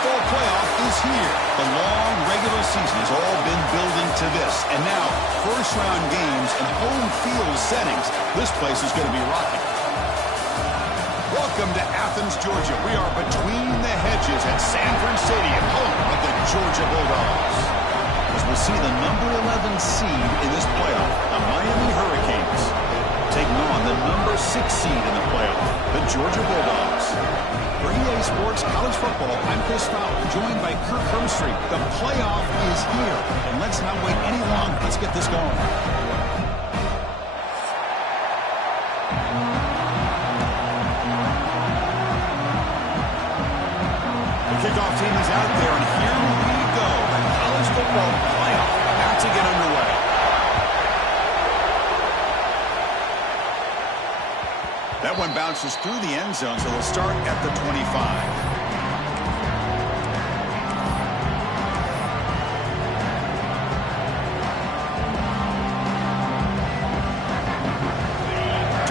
football playoff is here. The long regular season has all been building to this. And now, first-round games and home field settings. This place is going to be rocking. Welcome to Athens, Georgia. We are between the hedges at Sanford Stadium, home of the Georgia Bulldogs. As we'll see the number 11 seed in this playoff, the Miami Hurricanes, taking on the number 6 seed in the playoff, the Georgia Bulldogs. For EA Sports College Football, I'm Chris Fowler, joined by Kirk Hermstreet. The playoff is here, and let's not wait any longer. Let's get this going. Kickoff team is out there, and here we go. The college football playoff about to get underway. That one bounces through the end zone, so they'll start at the 25.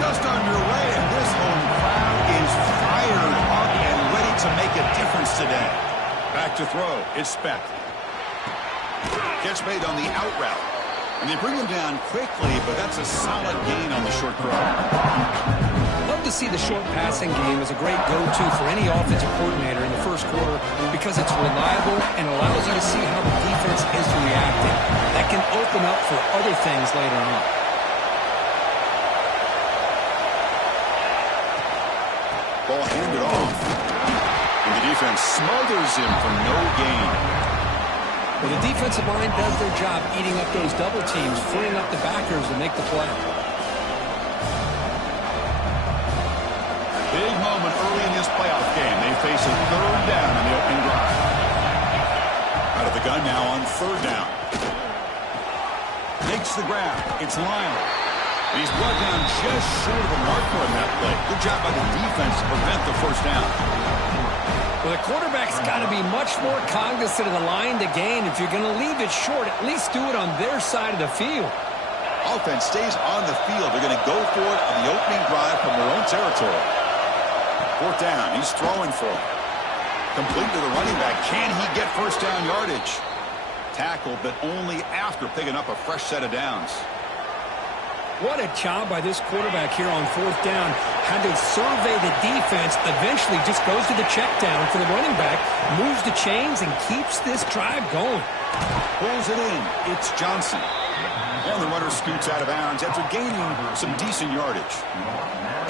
Just underway, and this home crowd is fired up and ready to make a difference today. Back to throw. It's Speck. Catch made on the out route. And they bring him down quickly, but that's a solid gain on the short throw. Love to see the short passing game as a great go-to for any offensive coordinator in the first quarter because it's reliable and allows you to see how the defense is reacting. That can open up for other things later on. Ball handed off. And the defense smothers him for no gain. Well, the defensive line does their job eating up those double teams, freeing up the backers to make the play. Big moment early in this playoff game. They face a third down in the opening drive. Out of the gun now on third down. Makes the grab. It's Lyle. He's brought down just short of the marker on that play. Good job by the defense to prevent the first down. Well, the quarterback's got to be much more cognizant of the line to gain. If you're going to leave it short, at least do it on their side of the field. Offense stays on the field. They're going to go for it on the opening drive from their own territory. Fourth down. He's throwing for it. Complete to the running back. Can he get first down yardage? Tackled, but only after picking up a fresh set of downs. What a job by this quarterback here on fourth down. Had to survey the defense, eventually just goes to the check down for the running back, moves the chains, and keeps this drive going. Pulls it in. It's Johnson. And the runner scoots out of bounds after gaining some decent yardage.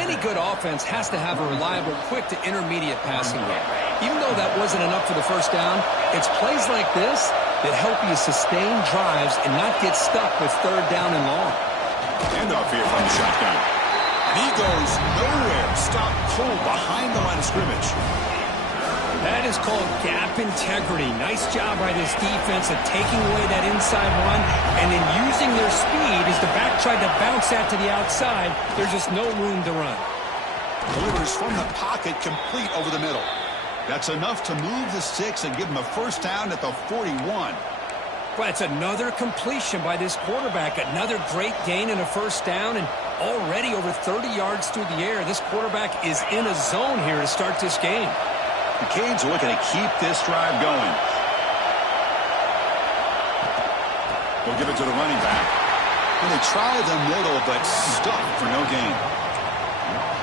Any good offense has to have a reliable, quick to intermediate passing game. Even though that wasn't enough for the first down, it's plays like this that help you sustain drives and not get stuck with third down and long. Handoff here from the shotgun. And he goes nowhere. Stop cold behind the line of scrimmage. That is called gap integrity. Nice job by this defense of taking away that inside run and then using their speed as the back tried to bounce that to the outside. There's just no room to run. Delivers from the pocket, complete over the middle. That's enough to move the sticks and give him a first down at the 41. Well, it's another completion by this quarterback. Another great gain and a first down, and already over 30 yards through the air. This quarterback is in a zone here to start this game. The Canes are looking to keep this drive going. They'll give it to the running back. And they try the middle, but stuck for no gain.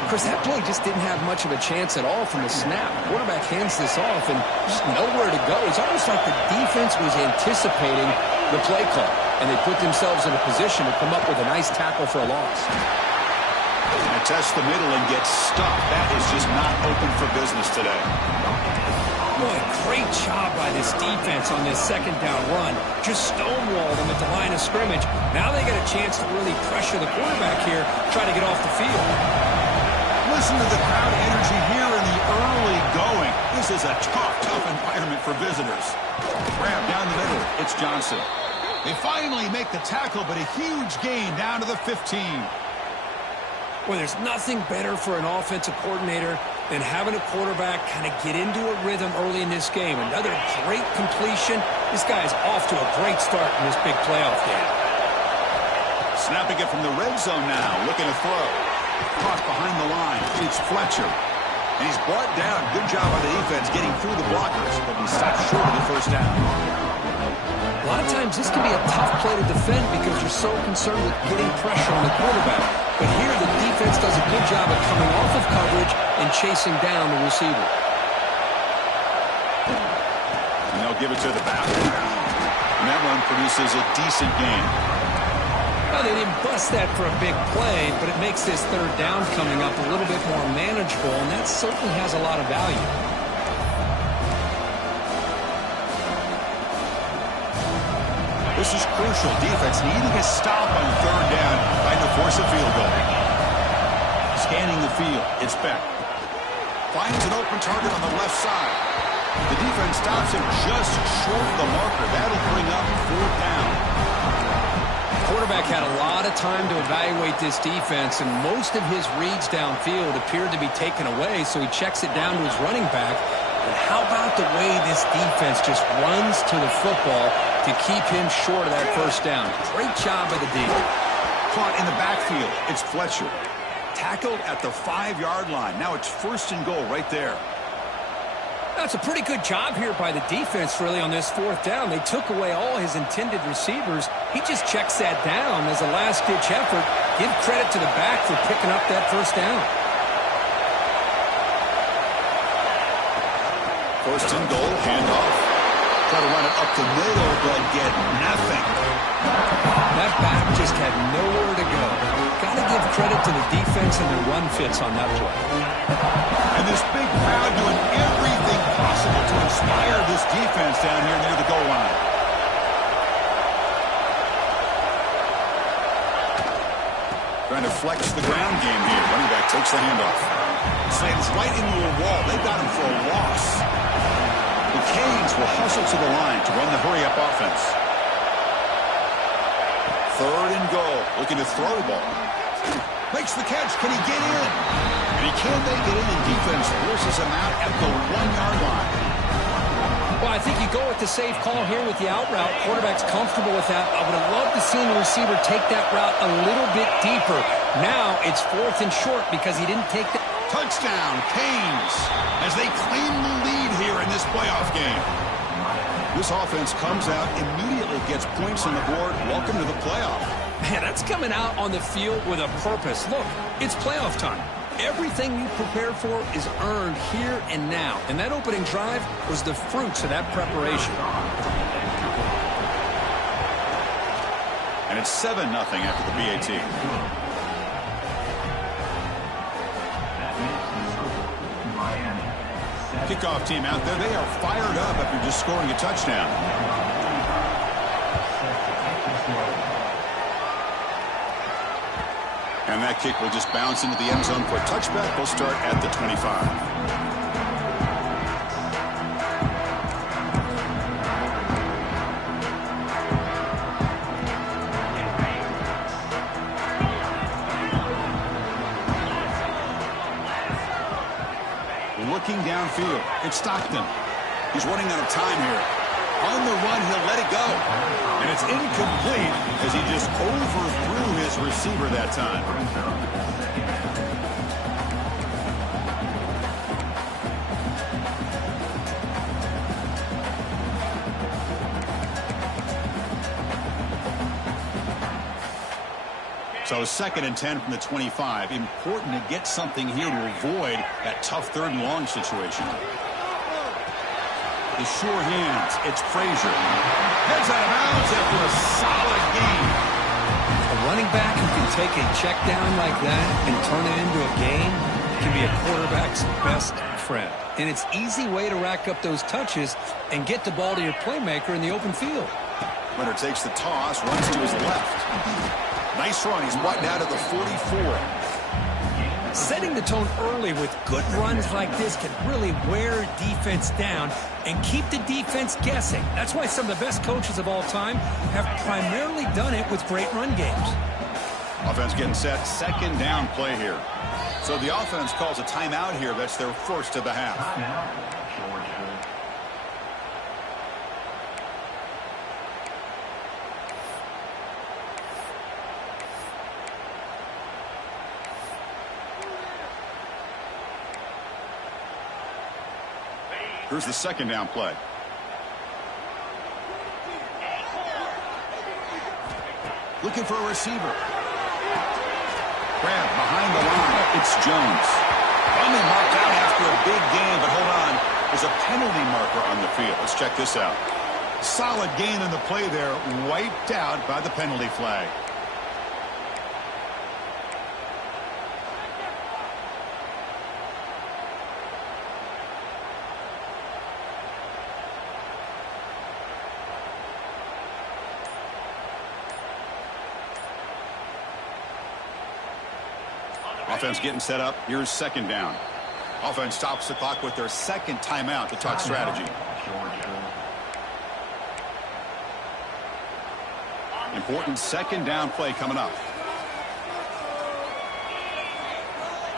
Chris, that play just didn't have much of a chance at all from the snap. Quarterback hands this off and just nowhere to go. It's almost like the defense was anticipating the play call, and they put themselves in a position to come up with a nice tackle for a loss. And test the middle and get stuck. That is just not open for business today. Boy, great job by this defense on this second down run. Just stonewalled them at the line of scrimmage. Now they get a chance to really pressure the quarterback here, try to get off the field. Listen to the crowd energy here in the early going. This is a tough environment for visitors. Grab down the middle. It's Johnson. They finally make the tackle, but a huge gain down to the 15. Well, there's nothing better for an offensive coordinator than having a quarterback kind of get into a rhythm early in this game. Another great completion. This guy is off to a great start in this big playoff game. Snapping it from the red zone now. Looking to throw. Caught behind the line. It's Fletcher. And he's brought down. Good job on the defense getting through the blockers, but he stopped short of the first down. A lot of times this can be a tough play to defend because you're so concerned with getting pressure on the quarterback. But here the defense does a good job of coming off of coverage and chasing down the receiver. And they'll give it to the back. And that run produces a decent gain. Well, they didn't bust that for a big play, but it makes this third down coming up a little bit more manageable, and that certainly has a lot of value. This is crucial. Defense needing a stop on third down, trying to force a field goal. Scanning the field, it's Beck. Finds an open target on the left side. The defense stops him just short of the marker. That'll bring up fourth down. Quarterback had a lot of time to evaluate this defense, and most of his reads downfield appeared to be taken away, so he checks it down to his running back. But how about the way this defense just runs to the football to keep him short of that first down? Great job by the D. Caught in the backfield. It's Fletcher. Tackled at the 5-yard line. Now it's first and goal right there. That's a pretty good job here by the defense, really, on this fourth down. They took away all his intended receivers. He just checks that down as a last-ditch effort. Give credit to the back for picking up that first down. First and goal, handoff. Try to run it up the middle, but get nothing. That back just had nowhere to go. Got to give credit to the defense and their run fits on that play. And this big crowd doing everything possible to inspire this defense down here near the goal line. Trying to flex the ground game here. Running back takes the handoff. Slams right into a wall. They've got him for a loss. The Canes will hustle to the line to run the hurry-up offense. Third and goal. Looking to throw the ball. Makes the catch. Can he get in? And he can't make it in, and defense forces him out at the 1-yard line. Well, I think you go with the safe call here with the out route. Quarterback's comfortable with that. I would have loved to see the receiver take that route a little bit deeper. Now it's fourth and short because he didn't take the... Touchdown, Canes, as they claim the lead here in this playoff game. This offense comes out, immediately gets points on the board. Welcome to the playoff. Man, that's coming out on the field with a purpose. Look, it's playoff time. Everything you prepared for is earned here and now. And that opening drive was the fruits of that preparation. And it's 7-0 after the BAT. Kickoff team out there. They are fired up after just scoring a touchdown. And that kick will just bounce into the end zone for a touchback. They'll start at the 25. Looking downfield, it's Stockton. He's running out of time here. On the run, he'll let it go. And it's incomplete as he just overthrew his receiver that time. So 2nd and 10 from the 25. Important to get something here to avoid that tough third and long situation. The sure hands. It's Frazier. Heads out of bounds after a solid game. A running back who can take a check down like that and turn it into a game can be a quarterback's best friend. And it's an easy way to rack up those touches and get the ball to your playmaker in the open field. Runner takes the toss, runs to his left. Nice run. He's brought down to the 44. Setting the tone early with good runs like this can really wear defense down and keep the defense guessing. That's why some of the best coaches of all time have primarily done it with great run games. Offense getting set. 2nd down play here. So the offense calls a timeout here. That's their first of the half. Here's the second down play. Looking for a receiver. Grab behind the line. It's Jones. Finally marked out after a big gain, but hold on. There's a penalty marker on the field. Let's check this out. Solid gain in the play there, wiped out by the penalty flag. Offense getting set up. Here's second down. Offense stops the clock with their second timeout to talk strategy. Important second down play coming up.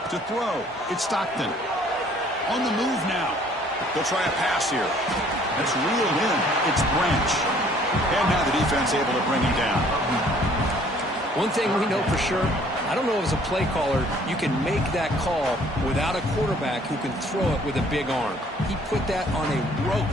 To throw, it's Stockton. On the move now. They'll try a pass here. That's reeled in. It's Branch. And now the defense able to bring him down. One thing we know for sure, I don't know as a play caller, you can make that call without a quarterback who can throw it with a big arm. He put that on a rope.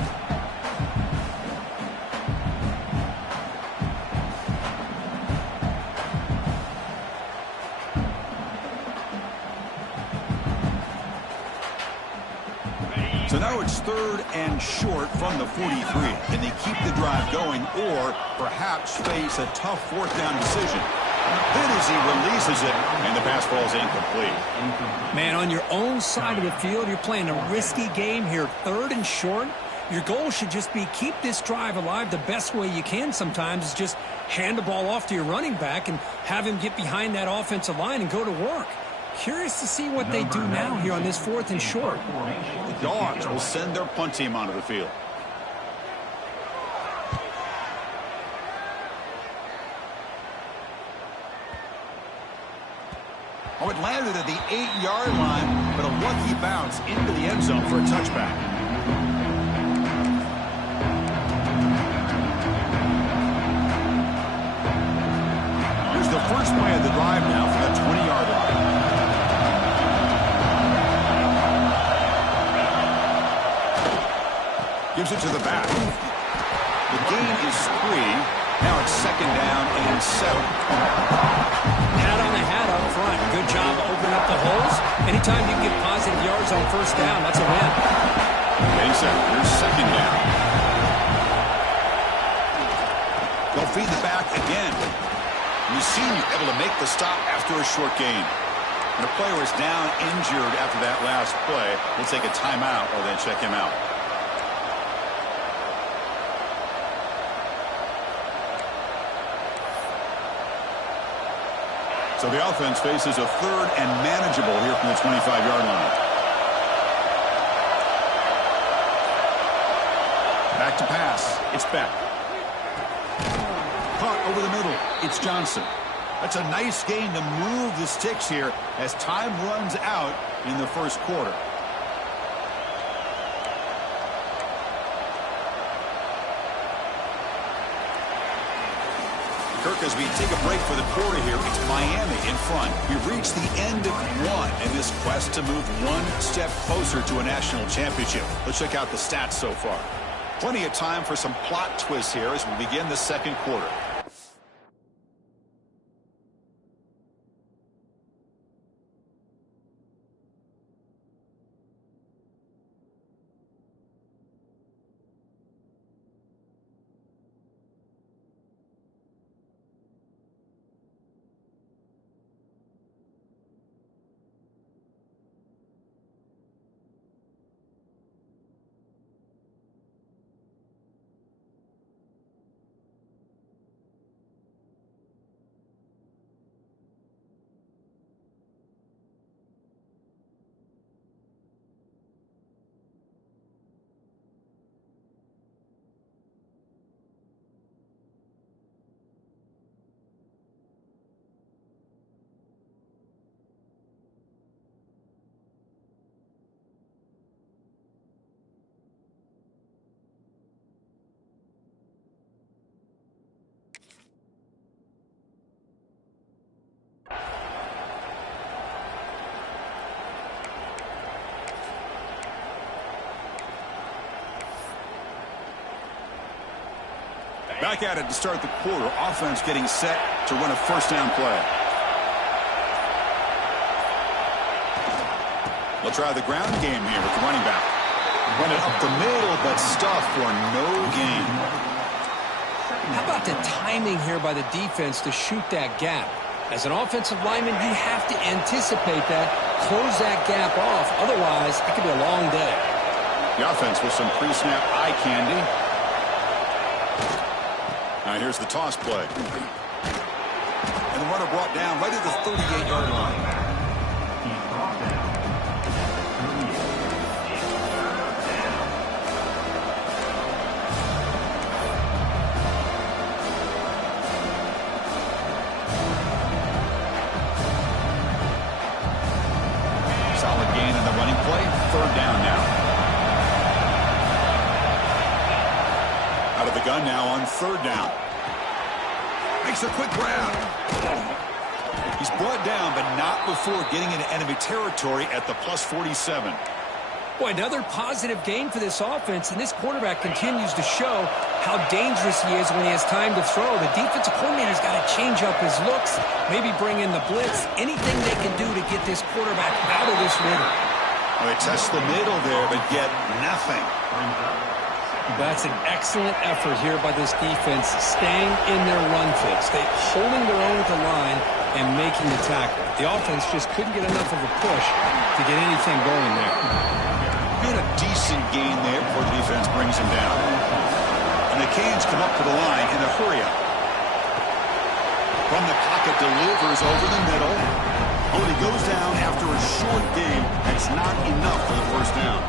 So now it's third and short from the 43. Can they keep the drive going or perhaps face a tough fourth down decision? Then as he releases it, and the pass falls incomplete. Man, on your own side of the field, you're playing a risky game here. Third and short, your goal should just be keep this drive alive. The best way you can sometimes is just hand the ball off to your running back and have him get behind that offensive line and go to work. Curious to see what they do now here on this fourth and short. The Dogs will send their punt team onto the field. Oh, it landed at the 8-yard line, but a lucky bounce into the end zone for a touchback. Here's the first play of the drive now from the 20-yard line. Gives it to the back. The gain is 3. Now it's second down and 7. Hat on the hat up front. Good job opening up the holes. Anytime you can get positive yards on first down, that's a win. Getting set. Here's second down. They'll feed the back again. We've seen you able to make the stop after a short gain. When a player is down injured after that last play, we'll take a timeout or then check him out. So the offense faces a third and manageable here from the 25-yard line. Back to pass. It's Beck. Caught over the middle. It's Johnson. That's a nice gain to move the sticks here as time runs out in the first quarter. Kirk, as we take a break for the quarter here, it's Miami in front. We've reached the end of one in this quest to move one step closer to a national championship. Let's check out the stats so far. Plenty of time for some plot twists here as we begin the second quarter. Back at it to start the quarter. Offense getting set to run a first down play. They'll try the ground game here with the running back. Run it up the middle, but stuffed for no gain. How about the timing here by the defense to shoot that gap? As an offensive lineman, you have to anticipate that, close that gap off. Otherwise, it could be a long day. The offense with some pre-snap eye candy. All right, here's the toss play. And the runner brought down right at the 38-yard line. Solid gain in the running play. Third down now. Out of the gun now on third down. Makes a quick grab. He's brought down, but not before getting into enemy territory at the plus 47. Boy, another positive gain for this offense, and this quarterback continues to show how dangerous he is when he has time to throw. The defensive coordinator's got to change up his looks, maybe bring in the blitz, anything they can do to get this quarterback out of this rhythm. Well, they test the middle there, but get nothing. That's an excellent effort here by this defense, staying in their run fix. They holding their own at the line and making the tackle. The offense just couldn't get enough of a push to get anything going there. Get a decent gain there before the defense brings him down. And the Canes come up to the line in a hurry-up. From the pocket, delivers over the middle. But he goes down after a short game. That's not enough for the first down.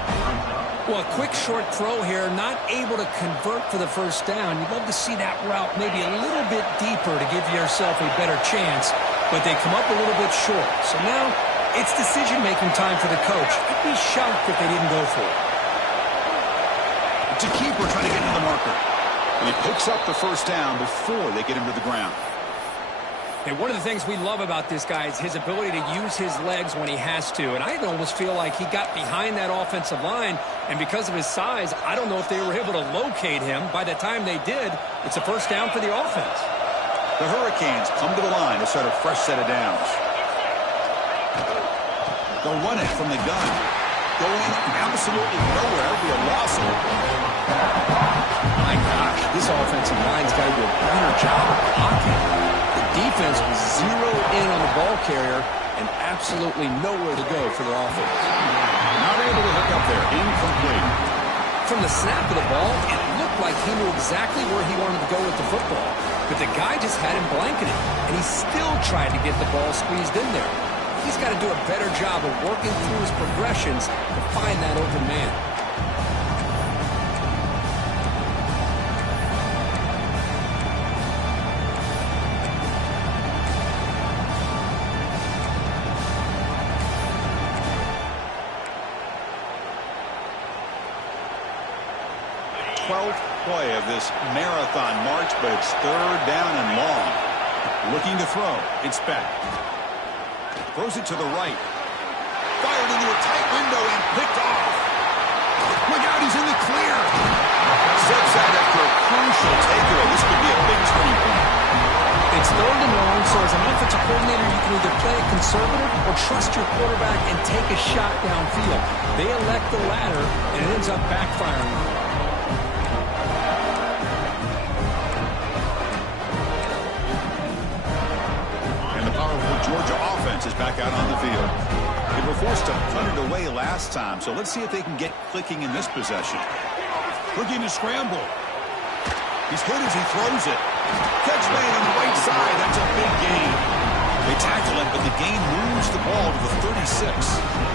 Well, a quick short throw here, not able to convert for the first down. You'd love to see that route maybe a little bit deeper to give yourself a better chance, but they come up a little bit short. So now it's decision-making time for the coach. I'd be shocked if they didn't go for it. It's a keeper trying to get to the marker. And he picks up the first down before they get him to the ground. And one of the things we love about this guy is his ability to use his legs when he has to. And I almost feel like he got behind that offensive line, and because of his size, I don't know if they were able to locate him. By the time they did, it's a first down for the offense. The Hurricanes come to the line to start a fresh set of downs. They'll run it from the gun. Going absolutely nowhere. It'll be a loss. My gosh, this offensive line's got to do a better job of blocking. Defense was zeroed in on the ball carrier and absolutely nowhere to go for their offense. Not able to hook up there. Incomplete. From the snap of the ball, it looked like he knew exactly where he wanted to go with the football. But the guy just had him blanketed, and he still tried to get the ball squeezed in there. He's got to do a better job of working through his progressions to find that open man. 12th play of this marathon march, but it's third down and long. Looking to throw. It's back. Throws it to the right. Fired into a tight window and picked off. Look out, he's in the clear. Steps out after a crucial takeaway. This could be a big turning point. It's third and long, so as an offensive coordinator, you can either play it conservative or trust your quarterback and take a shot downfield. They elect the latter, and it ends up backfiring. Georgia offense is back out on the field. They were forced to punt it away last time, so let's see if they can get clicking in this possession. Looking to scramble. He's hit as he throws it. Catch made on the right side. That's a big gain. They tackle it, but the gain moves the ball to the 36.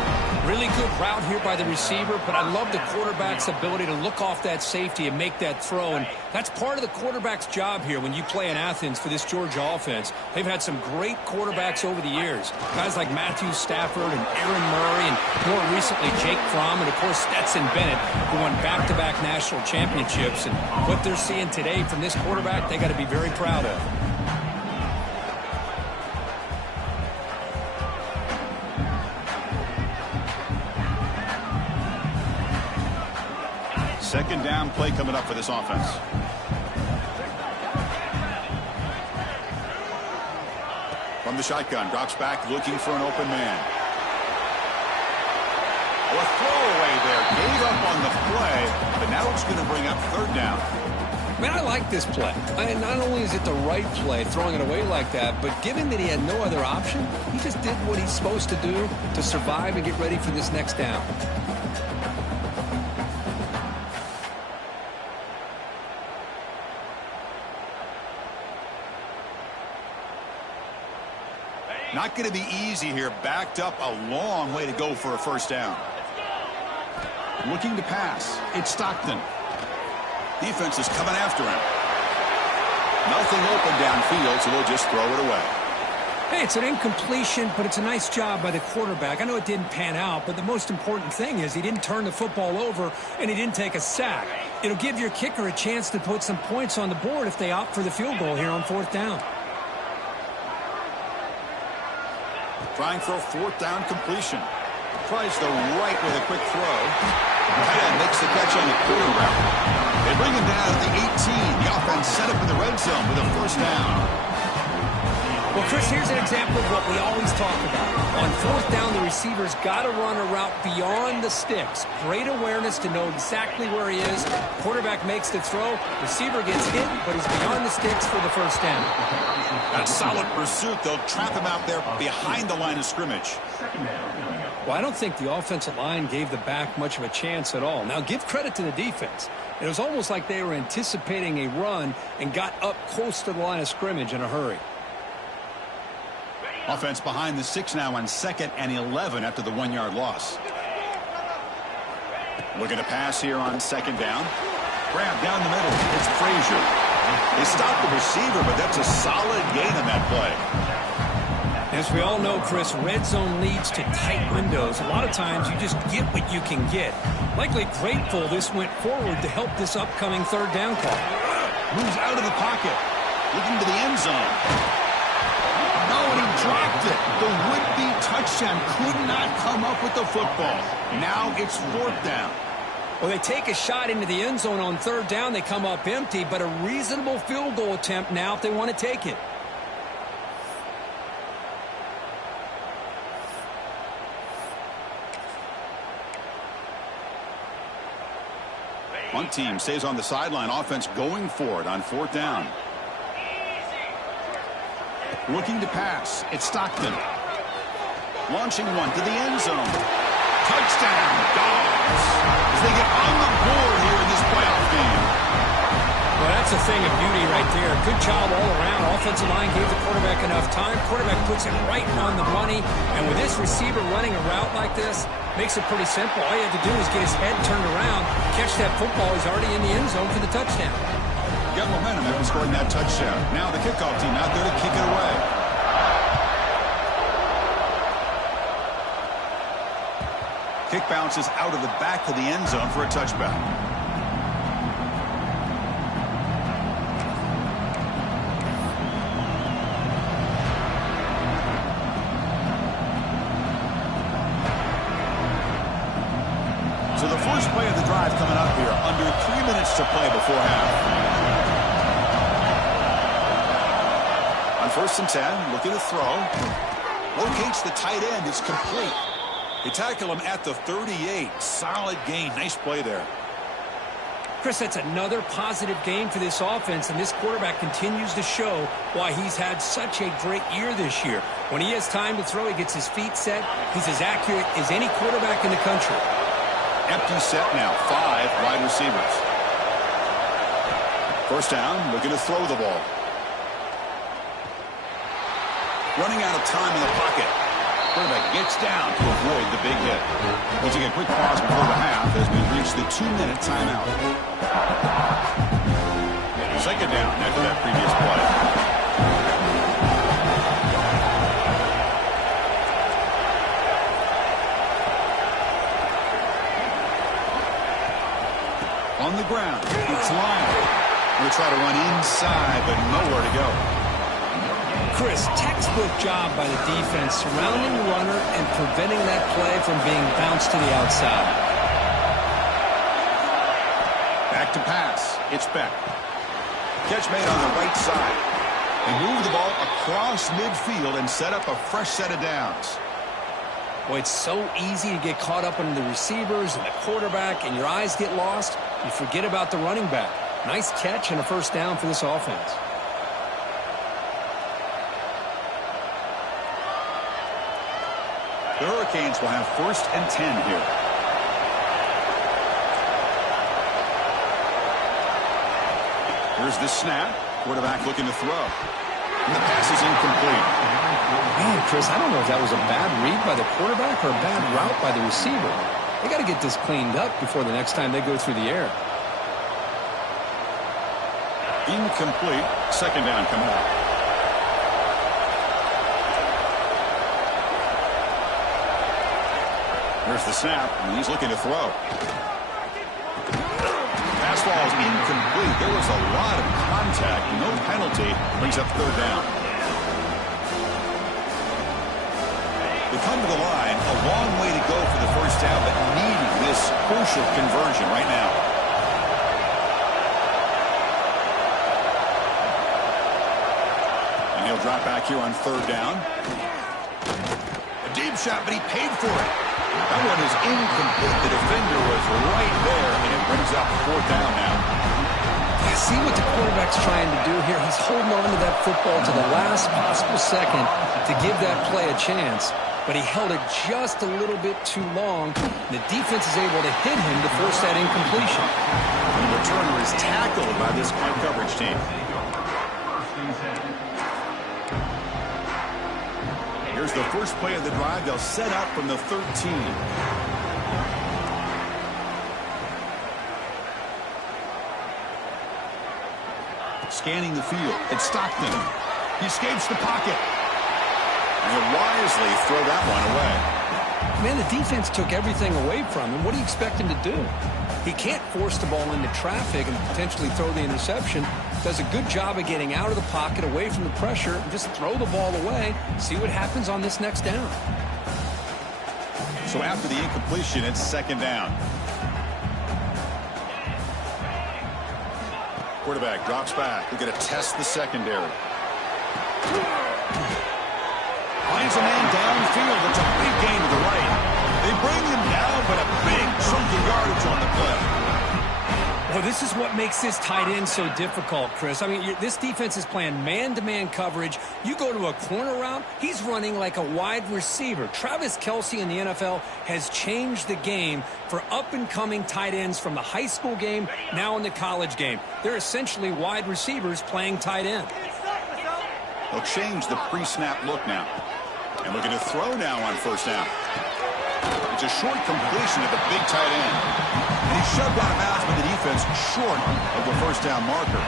Really good route here by the receiver, but I love the quarterback's ability to look off that safety and make that throw, and that's part of the quarterback's job here when you play in Athens for this Georgia offense. They've had some great quarterbacks over the years, guys like Matthew Stafford and Aaron Murray, and more recently Jake Fromm, and of course Stetson Bennett, who won back-to-back national championships. And what they're seeing today from this quarterback, they got to be very proud of. Second down play coming up for this offense. the shotgun. Drops back looking for an open man. A throwaway there. Gave up on the play, but now it's going to bring up third down. Man, I like this play. Not only is it the right play, throwing it away like that, but given that he had no other option, he just did what he's supposed to do to survive and get ready for this next down. Not going to be easy here. Backed up a long way to go for a first down. Looking to pass. It's Stockton. Defense is coming after him. Nothing open downfield, so they'll just throw it away. Hey, it's an incompletion, but it's a nice job by the quarterback. I know it didn't pan out, but the most important thing is he didn't turn the football over and he didn't take a sack. It'll give your kicker a chance to put some points on the board if they opt for the field goal here on fourth down. Trying for a fourth down completion. Tries the right with a quick throw. Tight end makes the catch on the quarter route. They bring him down at the 18. The offense set up in the red zone with a first down. Well, Chris, here's an example of what we always talk about. On fourth down, the receiver's got to run a route beyond the sticks. Great awareness to know exactly where he is. Quarterback makes the throw. Receiver gets hit, but he's beyond the sticks for the first down. That solid pursuit. They'll trap him out there behind the line of scrimmage. Well, I don't think the offensive line gave the back much of a chance at all. Now, give credit to the defense. It was almost like they were anticipating a run and got up close to the line of scrimmage in a hurry. Offense behind the 6 now on 2nd and 11 after the 1-yard loss. Looking to pass here on 2nd down. Grab down the middle. It's Frazier. They stopped the receiver, but that's a solid gain on that play. As we all know, Chris, red zone leads to tight windows. A lot of times you just get what you can get. Likely grateful this went forward to help this upcoming third down call. Moves out of the pocket. Looking to the end zone. No, and he dropped it. The would-be touchdown could not come up with the football. Now it's fourth down. Well, they take a shot into the end zone on third down. They come up empty, but a reasonable field goal attempt now if they want to take it. One team stays on the sideline. Offense going for it on fourth down. Looking to pass. It's Stockton. Launching one to the end zone. Touchdown, Dogs. As they get on the board here in this playoff game. Well, that's a thing of beauty right there. Good job all around. Offensive line gave the quarterback enough time. Quarterback puts it right on the money. And with this receiver running a route like this, makes it pretty simple. All you have to do is get his head turned around, catch that football. He's already in the end zone for the touchdown. Got momentum after scoring that touchdown. Now the kickoff team out there to kick it away. Kick bounces out of the back of the end zone for a touchback. So the first play of the drive coming up here. Under 3 minutes to play before half. On 1st and 10, looking to throw. Locates the tight end. It's complete. They tackle him at the 38. Solid gain. Nice play there. Chris, that's another positive game for this offense, and this quarterback continues to show why he's had such a great year this year. When he has time to throw, he gets his feet set. He's as accurate as any quarterback in the country. Empty set now. 5 wide receivers. First down, looking to throw the ball. Running out of time in the pocket. Quarterback gets down to avoid the big hit. We'll take a quick pause before the half as we reach the 2-minute timeout. Second down after that previous play. On the ground, it's Lyon. We'll try to run inside, but nowhere to go. Chris, textbook job by the defense surrounding the runner and preventing that play from being bounced to the outside. Back to pass. It's Beck. Catch made on the right side. They move the ball across midfield and set up a fresh set of downs. Boy, it's so easy to get caught up in the receivers and the quarterback, and your eyes get lost. You forget about the running back. Nice catch and a first down for this offense. The Hurricanes will have 1st and 10 here. Here's the snap. Quarterback looking to throw. And the pass is incomplete. Man, Chris, I don't know if that was a bad read by the quarterback or a bad route by the receiver. They got to get this cleaned up before the next time they go through the air. Incomplete. 2nd down coming up. Here's the snap, and he's looking to throw. Fastball is incomplete. There was a lot of contact. No penalty. Brings up 3rd down. They come to the line. A long way to go for the first down, but needing this crucial conversion right now. And he'll drop back here on 3rd down. A deep shot, but he paid for it. That one is incomplete. The defender was right there, and it brings up 4th down now. You see what the quarterback's trying to do here? He's holding on to that football to the last possible second to give that play a chance, but he held it just a little bit too long. The defense is able to hit him to force that incompletion. And the returner is tackled by this punt coverage team. Here's the first play of the drive. They'll set up from the 13. Scanning the field. It's Stockton. He escapes the pocket. And he'll wisely throw that one away. Man, the defense took everything away from him. What do you expect him to do? He can't force the ball into traffic and potentially throw the interception. Does a good job of getting out of the pocket, away from the pressure, and just throw the ball away. See what happens on this next down. So after the incompletion, it's 2nd down. Quarterback drops back. We're going to test the secondary. Finds a man downfield. It's a big gain to the right. They bring him down, but a big chunk of yardage on the play. Well, this is what makes this tight end so difficult, Chris. I mean, this defense is playing man-to-man coverage. You go to a corner route, he's running like a wide receiver. Travis Kelce in the NFL has changed the game for up-and-coming tight ends from the high school game, now in the college game. They're essentially wide receivers playing tight end. They'll change the pre-snap look now. And looking to throw now on 1st down. It's a short completion at the big tight end. And he's shoved out of bounds by the defense short of the 1st down marker.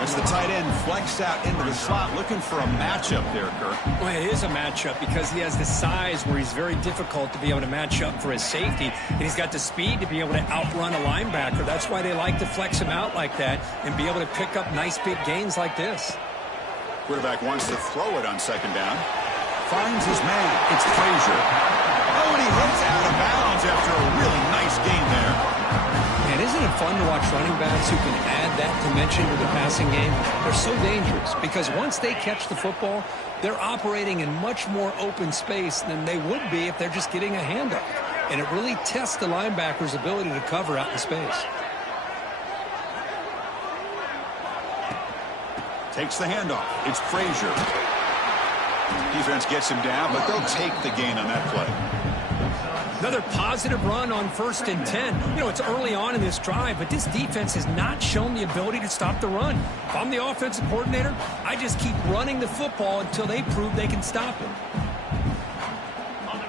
As the tight end flexed out into the slot, looking for a matchup there, Kirk. Well, it is a matchup because he has the size where he's very difficult to be able to match up for his safety. And he's got the speed to be able to outrun a linebacker. That's why they like to flex him out like that and be able to pick up nice big gains like this. Quarterback wants to throw it on 2nd down. Finds his man. It's Frazier. Oh, and he hits out of bounds after a really nice gain there. Man, isn't it fun to watch running backs who can add that dimension to the passing game? They're so dangerous because once they catch the football, they're operating in much more open space than they would be if they're just getting a handoff. And it really tests the linebacker's ability to cover out in space. Takes the handoff. It's Frazier. Defense gets him down, but they'll take the gain on that play. Another positive run on 1st and 10. You know, it's early on in this drive, but this defense has not shown the ability to stop the run. If I'm the offensive coordinator, I just keep running the football until they prove they can stop it.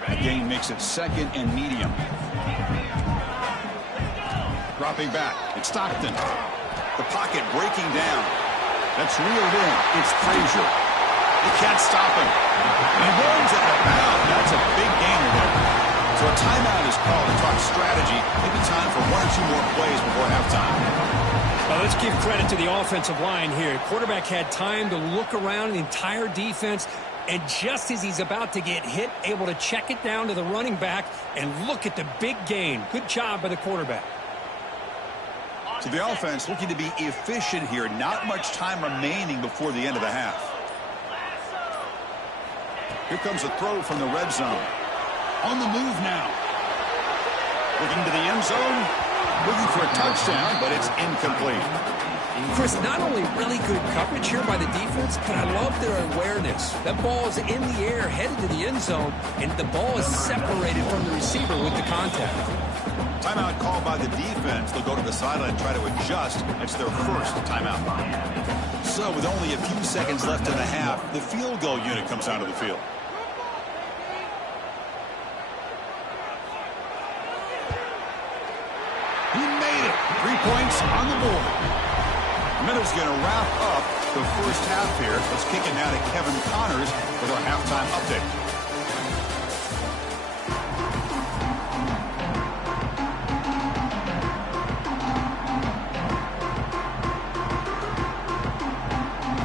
That gain makes it 2nd and medium. Dropping back. It's Stockton. The pocket breaking down. That's reeled in. It's Frazier. He can't stop him. And he runs out of bounds. That's a big gainer there. So a timeout is called to talk strategy. Maybe time for 1 or 2 more plays before halftime. Well, let's give credit to the offensive line here. Quarterback had time to look around the entire defense, and just as he's about to get hit, able to check it down to the running back and look at the big gain. Good job by the quarterback. So the offense looking to be efficient here. Not much time remaining before the end of the half. Here comes a throw from the red zone. On the move now. Looking to the end zone. Looking for a touchdown, but it's incomplete. Chris, not only really good coverage here by the defense, but I love their awareness. That ball is in the air, headed to the end zone, and the ball is separated from the receiver with the contact. Timeout called by the defense. They'll go to the sideline and try to adjust. It's their first timeout. So with only a few seconds left in the half, the field goal unit comes out of the field. He made it. 3 points on the board. Minute's going to wrap up the first half here. Let's kick it now to Kevin Connors with our halftime update.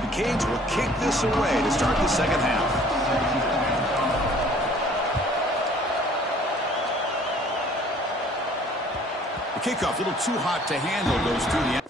The Canes will kick this away to start the second half. The kickoff, a little too hot to handle, goes through the end.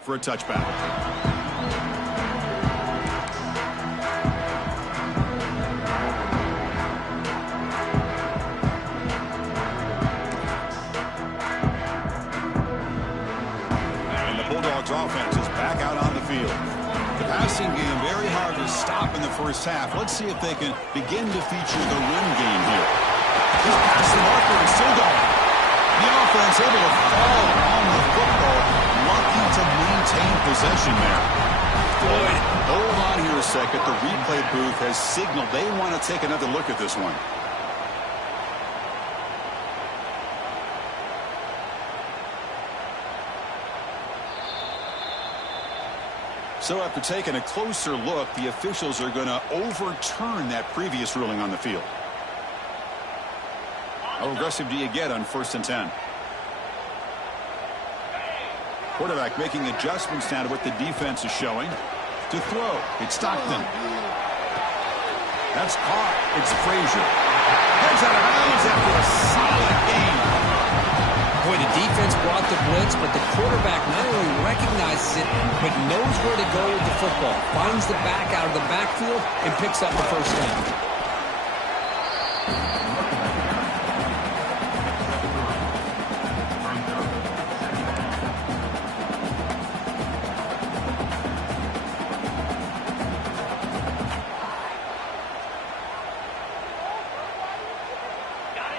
For a touchback. And the Bulldogs offense is back out on the field. The passing game very hard to stop in the first half. Let's see if they can begin to feature the run game here. He's past the marker and still going. The offense able to fall on the football. Lucky to maintain possession there. Good. Hold on here a second. The replay booth has signaled they want to take another look at this one. So after taking a closer look, the officials are going to overturn that previous ruling on the field. How aggressive do you get on 1st and 10? Quarterback making adjustments now to what the defense is showing. To throw, it's Stockton. That's caught. It's Frazier. Heads out of bounds after a solid game. Boy, the defense brought the blitz, but the quarterback not only recognizes it, but knows where to go with the football. Finds the back out of the backfield and picks up the first down.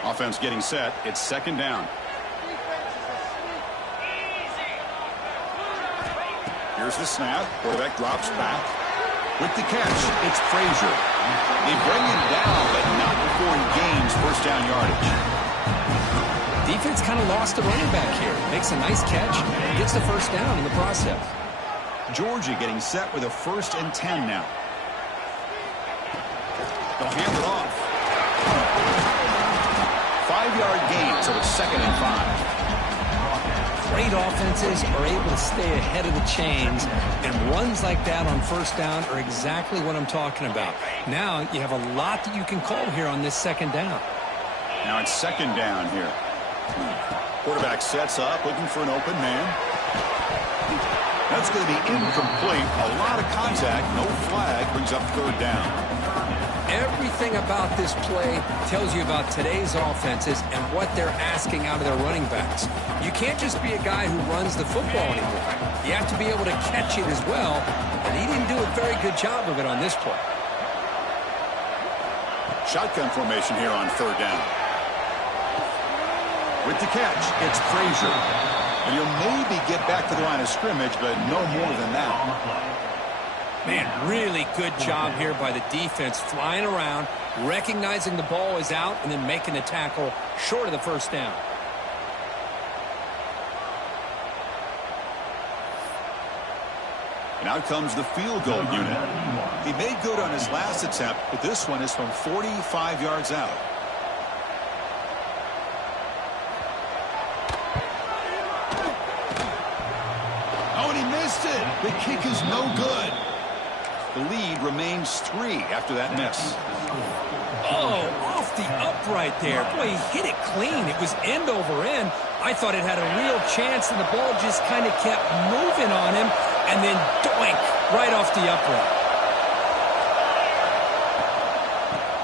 Offense getting set. It's second down. Here's the snap. Quarterback drops back. With the catch, it's Frazier. They bring him down, but not before he gains first down yardage. Defense kind of lost the running back here. Makes a nice catch. Gets the first down in the process. Georgia getting set with a 1st and 10 now. They'll hand it off. 5-yard gain, so it's 2nd and 5. great offenses are able to stay ahead of the chains, and runs like that on first down are exactly what I'm talking about. Now you have a lot that you can call here on this second down. Now it's second down here. Quarterback sets up, looking for an open man. That's going to be incomplete. A lot of contact, no flag, brings up third down. Everything about this play tells you about today's offenses and what they're asking out of their running backs. You can't just be a guy who runs the football anymore. You have to be able to catch it as well, and he didn't do a very good job of it on this play. Shotgun formation here on third down. With the catch, it's Frazier. And he'll maybe get back to the line of scrimmage, but no more than that. Man, really good job here by the defense, flying around, recognizing the ball is out, and then making the tackle short of the first down. And out comes the field goal unit. He made good on his last attempt, but this one is from 45 yards out. Oh, and he missed it. The kick is no good. The lead remains 3 after that miss. Oh, off the upright there. Boy, he hit it clean. It was end over end. I thought it had a real chance, and the ball just kind of kept moving on him, and then doink, right off the upright.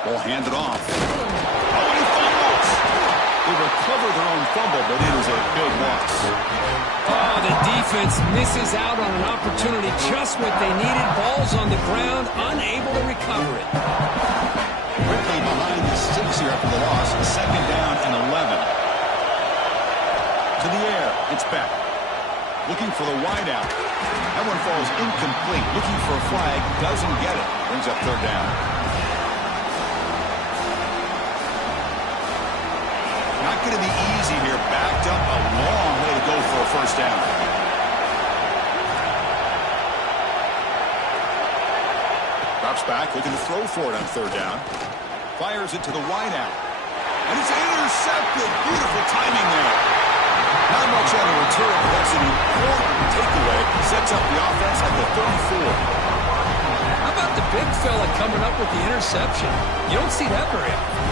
Ball handed off. Oh, and he fumbles. They recover their own fumble, but it is a big loss. Oh, the defense misses out on an opportunity, just what they needed. Ball's on the ground, unable to recover it. Quickly behind the sticks here after the loss. Second down and 11. To the air, it's Beck. Looking for the wideout. That one falls incomplete. Looking for a flag, doesn't get it. Brings up third down. Not going to be easy here. Backed up a long way to go for a first down. Drops back, looking to throw for it on third down. Fires it to the wideout. And it's intercepted. Beautiful timing there. Not much on the return, but that's an important takeaway. Sets up the offense at the 34. How about the big fella coming up with the interception? You don't see that very often.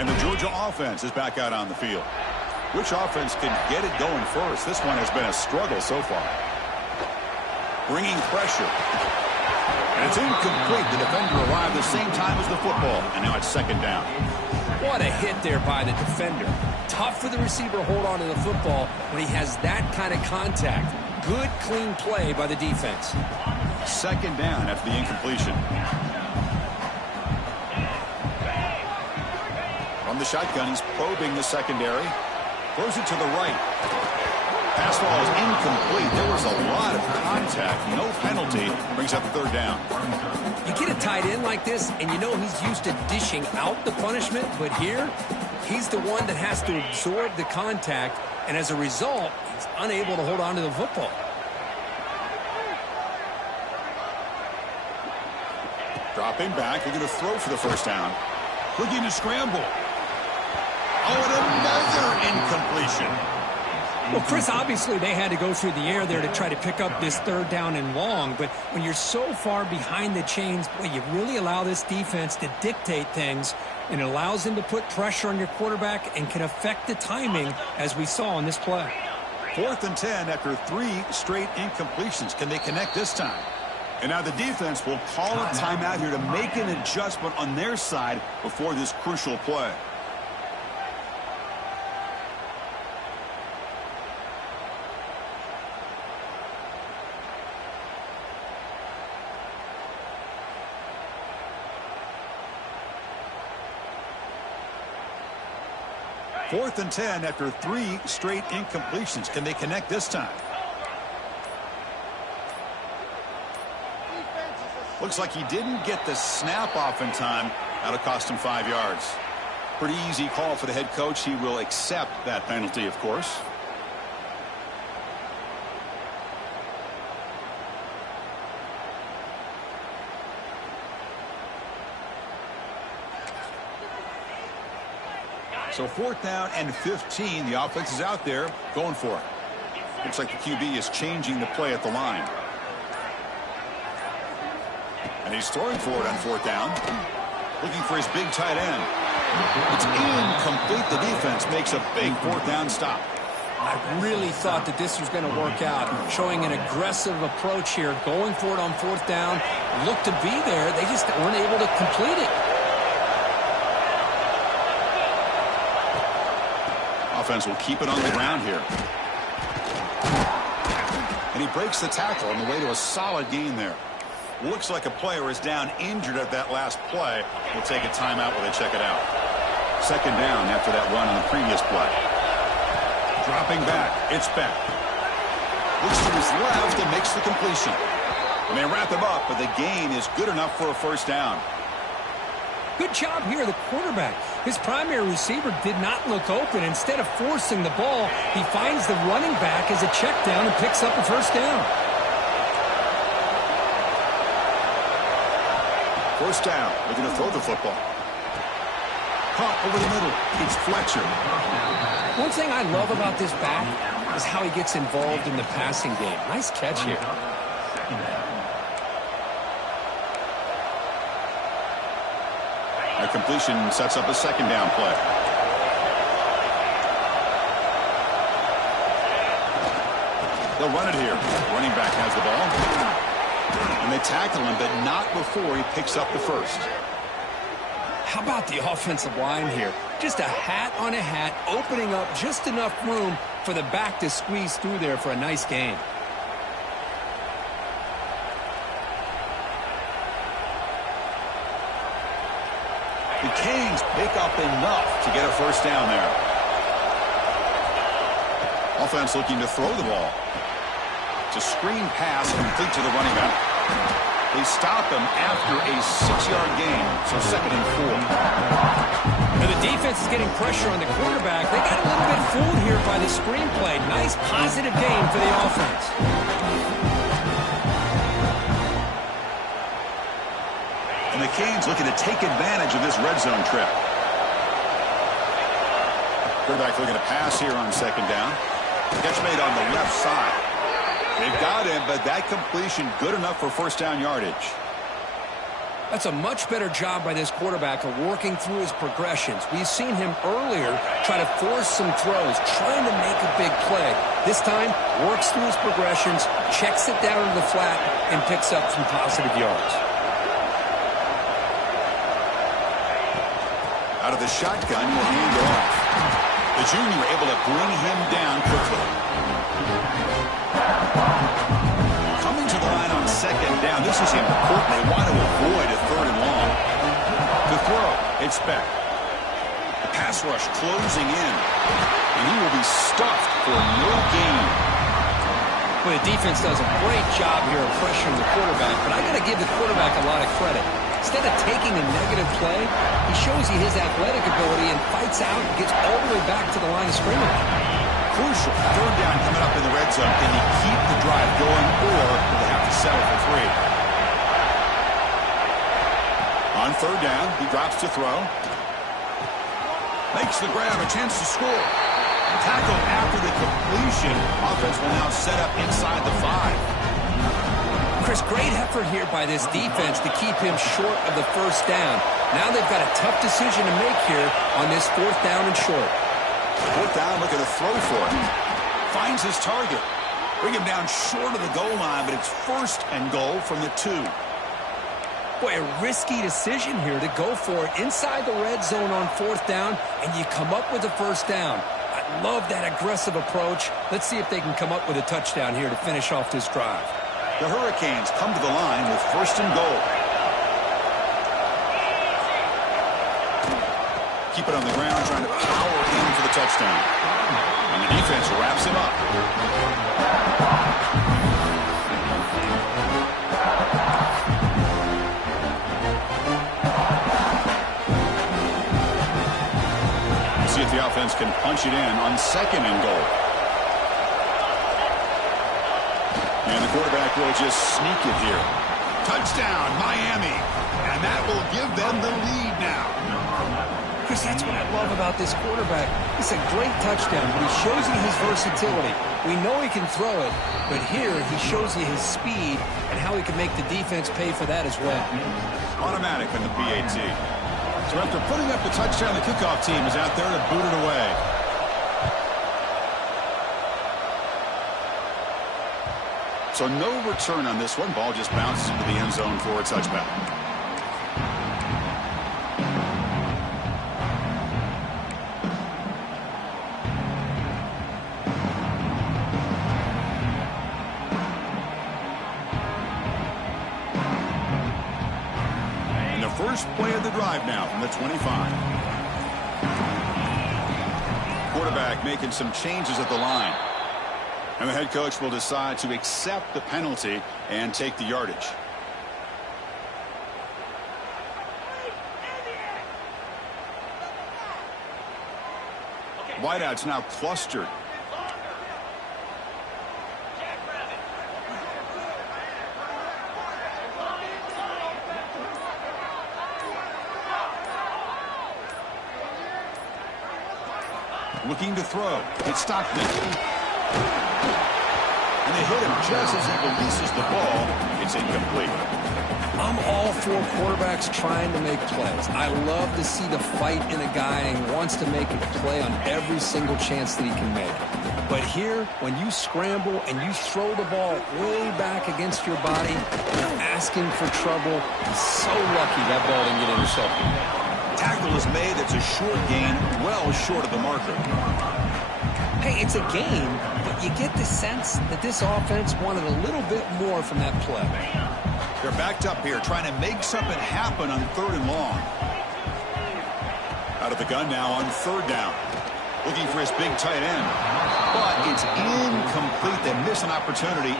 And the Georgia offense is back out on the field. Which offense can get it going first? This one has been a struggle so far. Bringing pressure. And it's incomplete. The defender arrived the same time as the football. And now it's second down. What a hit there by the defender. Tough for the receiver to hold on to the football when he has that kind of contact. Good, clean play by the defense. Second down after the incompletion. From the shotgun, he's probing the secondary. Throws it to the right. Pass ball is incomplete. There was a lot of contact. No penalty. Brings up third down. You get a tight end like this, and you know he's used to dishing out the punishment, but here, he's the one that has to absorb the contact, and as a result, he's unable to hold on to the football. Dropping back. They're going to throw for the first down. Looking to scramble. Oh, and another incompletion. Well, Chris, obviously they had to go through the air there to try to pick up this third down and long, but when you're so far behind the chains, boy, you really allow this defense to dictate things, and it allows them to put pressure on your quarterback and can affect the timing, as we saw on this play. 4th and 10 after 3 straight incompletions. Can they connect this time? And now the defense will call a timeout here to make an adjustment on their side before this crucial play. Fourth and 10 after 3 straight incompletions. Can they connect this time? Looks like he didn't get the snap off in time. That'll cost him 5 yards. Pretty easy call for the head coach. He will accept that penalty, of course. So 4th down and 15. The offense is out there going for it. Looks like the QB is changing the play at the line. And he's throwing for it on 4th down. Looking for his big tight end. It's incomplete. The defense makes a big 4th down stop. I really thought that this was going to work out. Showing an aggressive approach here. Going for it on 4th down. Looked to be there. They just weren't able to complete it. Offense will keep it on the ground here. And he breaks the tackle on the way to a solid gain there. Looks like a player is down injured at that last play. We'll take a timeout while they check it out. 2nd down after that run on the previous play. Dropping back. It's Beck. Looks to his left and makes the completion. And they wrap him up, but the gain is good enough for a 1st down. Good job here, the quarterback. His primary receiver did not look open. Instead of forcing the ball, he finds the running back as a check down and picks up a 1st down. 1st down. Looking to throw the football. Pump over the middle. It's Fletcher. One thing I love about this back is how he gets involved in the passing game. Nice catch here. A completion sets up a 2nd down play. They'll run it here. Running back has the ball. And they tackle him, but not before he picks up the 1st. How about the offensive line here? Just a hat on a hat, opening up just enough room for the back to squeeze through there for a nice gain. The Canes pick up enough to get a 1st down there. Offense looking to throw the ball. It's a screen pass complete to the running back. They stop him after a 6-yard gain, so 2nd and 4. Now the defense is getting pressure on the quarterback. They got a little bit fooled here by the screenplay. Nice positive gain for the offense. And the Canes looking to take advantage of this red zone trip. Quarterback looking to pass here on 2nd down. Catch made on the left side. They've got him, but that completion good enough for 1st down yardage. That's a much better job by this quarterback of working through his progressions. We've seen him earlier try to force some throws, trying to make a big play. This time, works through his progressions, checks it down to the flat, and picks up some positive yards. Out of the shotgun, will hand off. The junior able to bring him down quickly. Coming to the line on 2nd down. This is important. They want to avoid a 3rd and long. To throw, it's Beck. The pass rush closing in. And he will be stuffed for no gain. Well, the defense does a great job here of pressuring the quarterback, but I got to give the quarterback a lot of credit. Instead of taking a negative play, he shows you his athletic ability and fights out and gets all the way back to the line of scrimmage. Crucial. 3rd down coming up in the red zone. Can he keep the drive going, or will they have to settle for 3? On 3rd down, he drops to throw. Makes the grab, a chance to score. Tackle after the completion. Offense will now set up inside the 5. Chris, great effort here by this defense to keep him short of the 1st down. Now they've got a tough decision to make here on this 4th down and short. 4th down, looking to throw for it. Finds his target. Bring him down short of the goal line, but it's 1st and goal from the 2. Boy, a risky decision here to go for it inside the red zone on 4th down, and you come up with a 1st down. I love that aggressive approach. Let's see if they can come up with a touchdown here to finish off this drive. The Hurricanes come to the line with 1st and goal. Keep it on the ground, trying to power in for the touchdown. And the defense wraps him up. See if the offense can punch it in on 2nd and goal. And the quarterback will just sneak it here. Touchdown, Miami. And that will give them the lead now. Chris, that's what I love about this quarterback. It's a great touchdown, but he shows you his versatility. We know he can throw it, but here he shows you his speed and how he can make the defense pay for that as well. Automatic on the PAT. So after putting up the touchdown, the kickoff team is out there to boot it away. So no return on this one. Ball just bounces into the end zone for a touchback. First play of the drive now from the 25. Quarterback making some changes at the line. And the head coach will decide to accept the penalty and take the yardage. Wideouts now clustered. Looking to throw. It's Stockton. And they hit him just as he releases the ball. It's incomplete. I'm all for quarterbacks trying to make plays. I love to see the fight in a guy and wants to make a play on every single chance that he can make. But here, when you scramble and you throw the ball way back against your body, asking for trouble, he's so lucky that ball didn't get intercepted. Tackle is made. It's a short gain, well short of the marker. Hey, it's a gain, but you get the sense that this offense wanted a little bit more from that play. They're backed up here, trying to make something happen on 3rd and long. Out of the gun now on 3rd down. Looking for his big tight end. But it's incomplete. They miss an opportunity.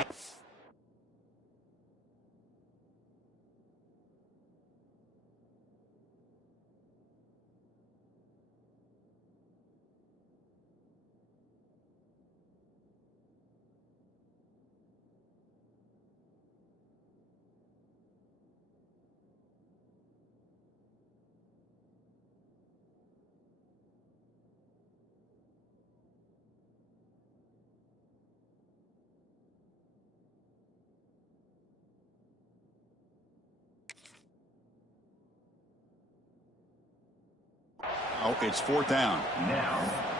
Oh, it's 4th down.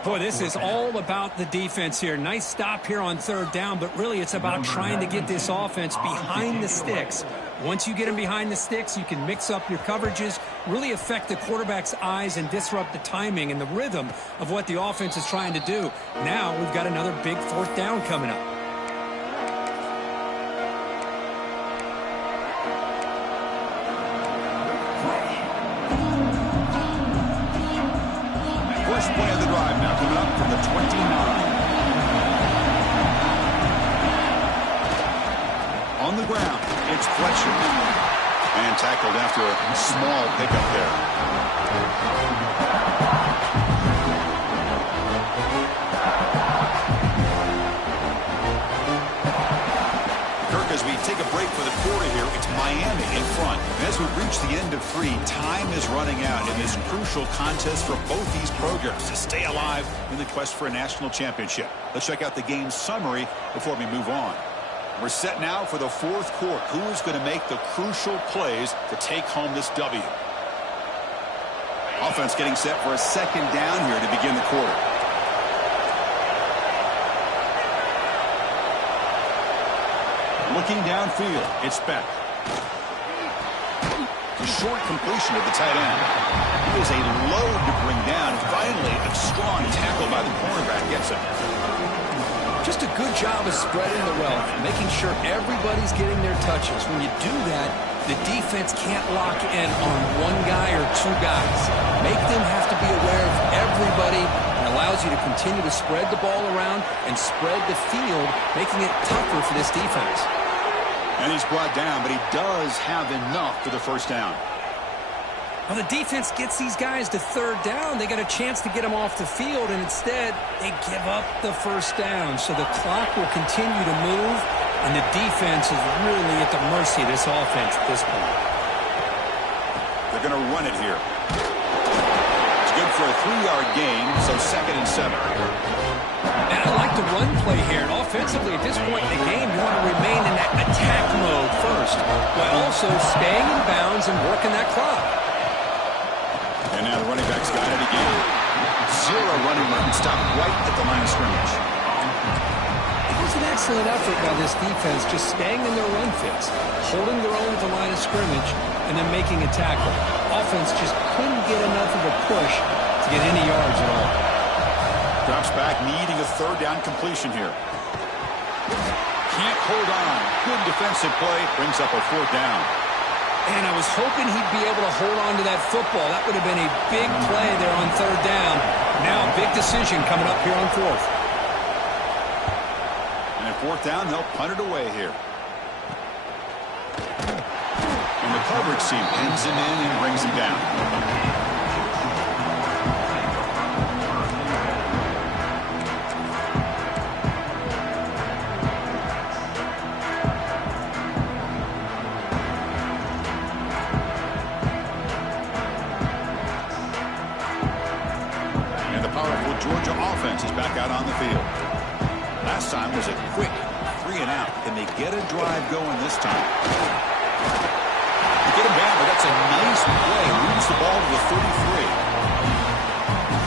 Boy, this is all about the defense here. Nice stop here on 3rd down, but really it's about trying to get this offense behind the sticks. Once you get them behind the sticks, you can mix up your coverages, really affect the quarterback's eyes and disrupt the timing and the rhythm of what the offense is trying to do. Now we've got another big 4th down coming up. Play of the drive now coming up from the 29. On the ground, it's Fletcher. And tackled after a small pickup there. Kirk, as we take a break for the quarter here, it's Miami in front. And as we reach the end of 3, time is running out in this crucial contest for both these programs to stay alive in the quest for a national championship. Let's check out the game summary before we move on. We're set now for the 4th quarter. Who is going to make the crucial plays to take home this W? Offense getting set for a 2nd down here to begin the quarter. Looking downfield, it's Beck. A short completion of the tight end. He is a load to bring down. Finally, a strong tackle by the cornerback gets him. Just a good job of spreading the wealth, making sure everybody's getting their touches. When you do that, the defense can't lock in on one guy or 2 guys. Make them have to be aware of everybody, and allows you to continue to spread the ball around and spread the field, making it tougher for this defense. And he's brought down, but he does have enough for the 1st down. Well, the defense gets these guys to 3rd down. They got a chance to get them off the field, and instead they give up the 1st down. So the clock will continue to move, and the defense is really at the mercy of this offense at this point. They're going to run it here. good for a 3-yard gain, so 2nd and 7. And I like the run play here. And offensively, at this point in the game, you want to remain in that attack mode first, while also staying in bounds and working that clock. And now the running back's got it again. 0 running room, stopped right at the line of scrimmage. It was an excellent effort by this defense, just staying in their run fits, holding their own at the line of scrimmage, and then making a tackle. Offense just couldn't get enough of a push to get any yards at all. Drops back, needing a 3rd down completion here. Can't hold on. Good defensive play. Brings up a 4th down. And I was hoping he'd be able to hold on to that football. That would have been a big play there on 3rd down. Now a big decision coming up here on 4th. And at 4th down, they'll punt it away here. And the coverage team pins him in and brings him down. Georgia offense is back out on the field. Last time was a quick 3 and out. Can they get a drive going this time? They get him down, but that's a nice play. Moves the ball to the 33.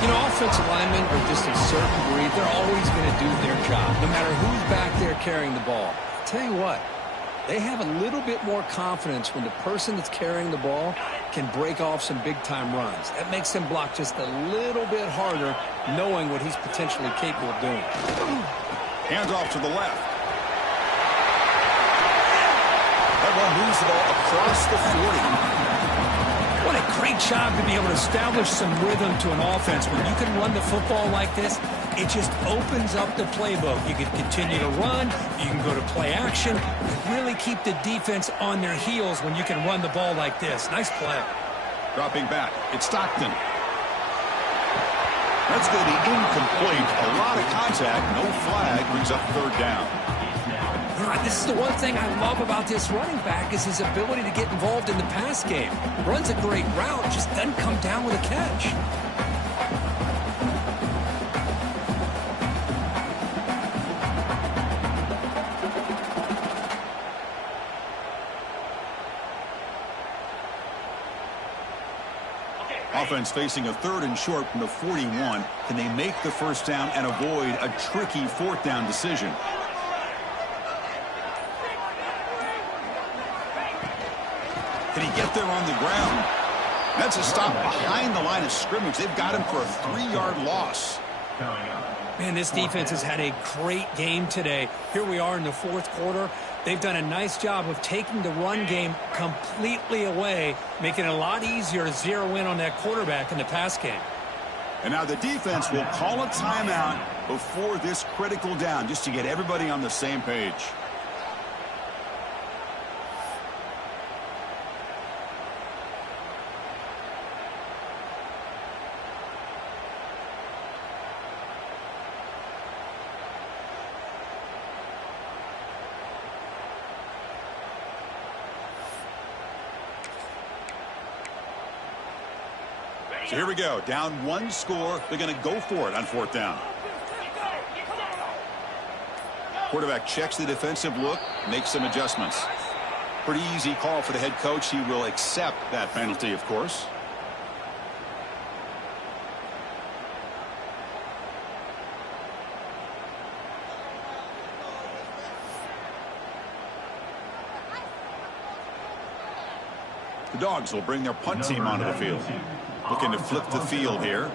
You know, offensive linemen are just a certain breed. They're always going to do their job, no matter who's back there carrying the ball. I'll tell you what, they have a little bit more confidence when the person that's carrying the ball can break off some big-time runs. That makes them block just a little bit harder, knowing what he's potentially capable of doing. Hands off to the left. That ball moves the ball across the 40. What a great job to be able to establish some rhythm to an offense. When you can run the football like this, it just opens up the playbook. You can continue to run. You can go to play action. Really keep the defense on their heels when you can run the ball like this. Nice play. Dropping back. It's Stockton. That's going to be incomplete. A lot of contact. No flag. Brings up 3rd down. This is the one thing I love about this running back is his ability to get involved in the pass game. Runs a great route, just doesn't come down with a catch. Offense facing a 3rd and short from the 41. Can they make the 1st down and avoid a tricky 4th down decision? Can he get there on the ground? That's a stop behind the line of scrimmage. They've got him for a 3-yard loss. Man, this defense has had a great game today. Here we are in the 4th quarter. They've done a nice job of taking the run game completely away, making it a lot easier to zero in on that quarterback in the pass game. And now the defense will call a timeout before this critical down, just to get everybody on the same page. So here we go. Down 1 score. They're going to go for it on 4th down. Quarterback checks the defensive look, makes some adjustments. Pretty easy call for the head coach. He will accept that penalty, of course. The Dogs will bring their punt team onto the field. Looking to flip the field here.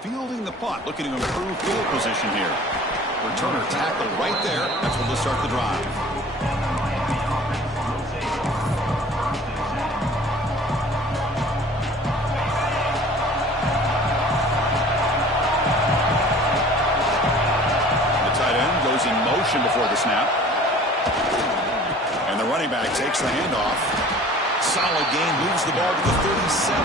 Fielding the punt, looking to improve field position here. Returner tackled right there. That's when they'll start the drive. In motion before the snap. And the running back takes the handoff. Solid gain, moves the ball to the 37.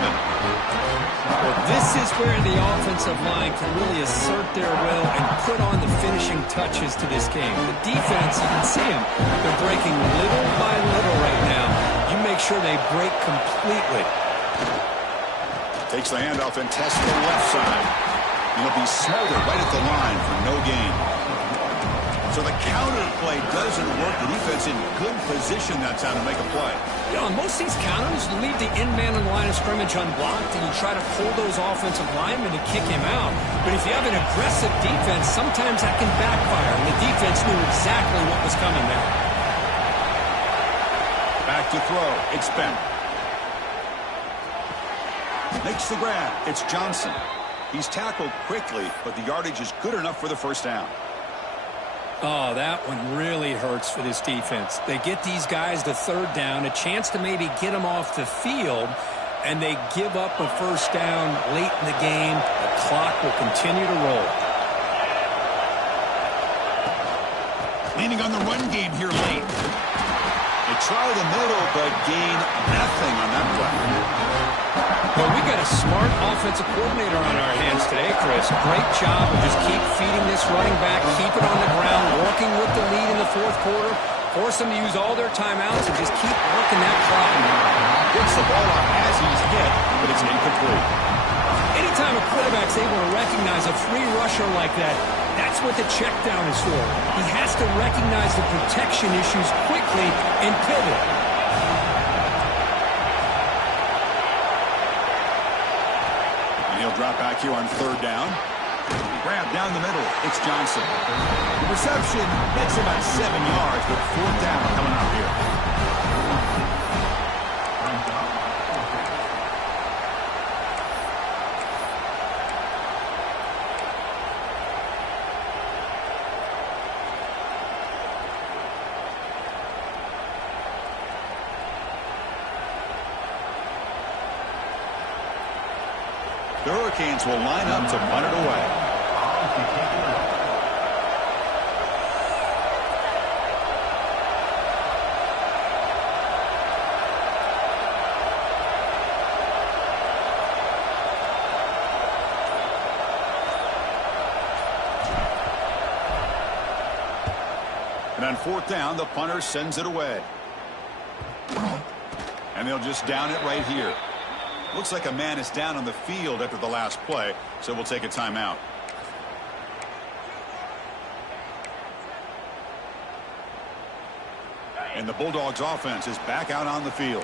Well, this is where the offensive line can really assert their will and put on the finishing touches to this game. The defense, you can see them. They're breaking little by little right now. You make sure they break completely. Takes the handoff and tests the left side. He'll be smothered right at the line for no gain. So the counter play doesn't work. The defense in good position that time to make a play. You know, on most of these counters, you leave the end man on the line of scrimmage unblocked, and you try to pull those offensive linemen to kick him out. But if you have an aggressive defense, sometimes that can backfire, and the defense knew exactly what was coming there. Back to throw. It's Bent. Makes the grab. It's Johnson. He's tackled quickly, but the yardage is good enough for the first down. Oh, that one really hurts for this defense. They get these guys to third down, a chance to maybe get them off the field, and they give up a first down late in the game. The clock will continue to roll. Leaning on the run game here late. They try the middle, but gain nothing on that play. Well, we got a smart offensive coordinator on our hands today, Chris. Great job of just keep feeding this running back, keep it on the ground, working with the lead in the fourth quarter, force them to use all their timeouts, and just keep working that clock. Gets the ball out as he's hit, but it's incomplete. Anytime a quarterback's able to recognize a free rusher like that, that's what the check down is for. He has to recognize the protection issues quickly and pivot. He'll drop back here on third down. Grab down the middle. It's Johnson. The reception gets about 7 yards, but fourth down coming up here. The Hurricanes will line up to punt it away. And on fourth down, the punter sends it away. And they'll just down it right here. Looks like a man is down on the field after the last play, so we'll take a timeout. And the Bulldogs offense is back out on the field.